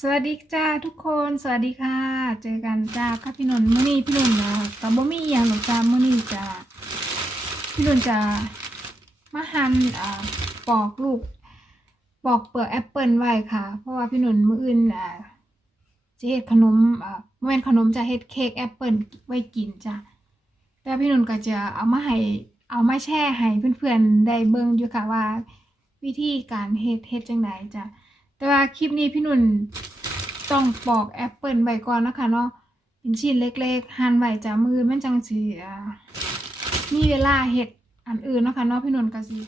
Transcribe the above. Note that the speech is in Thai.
สวัสดีจ้าทุกคนสวัสดีค่ะ เจอกันจ้าค่ะพี่นนท์มื้อนี้พี่นนท์นะกับบ่มีอย่างหรอกจ้ามื้อนี้จะพี่นนท์จะมาหั่นอ่าปอกลูก ปอกเปลือกแอปเปิลไว้ค่ะ เพราะว่าพี่นนท์มื้ออื่นอ่าจะเฮ็ดขนมอ่าบ่แม่นขนมจะเฮ็ดเค้กแอปเปิลไว้กินจ้าแต่พี่นนท์ก็จะเอามาให้เอามาแช่ให้เพื่อนๆได้เบิ่งอยู่ค่ะว่า วิธีการเฮ็ดเฮ็ดจังไดจ้ะ แต่ว่าคลิปนี้พี่หนุ่นต้องปอกแอปเปิลใบก่อนนะคะเนาะเป็นชิ้นเล็กๆหั่นใบจากมือมันจังสีมีเวลาเห็ดอันอื่นนะคะเนาะพี่หนุ่นก็สิ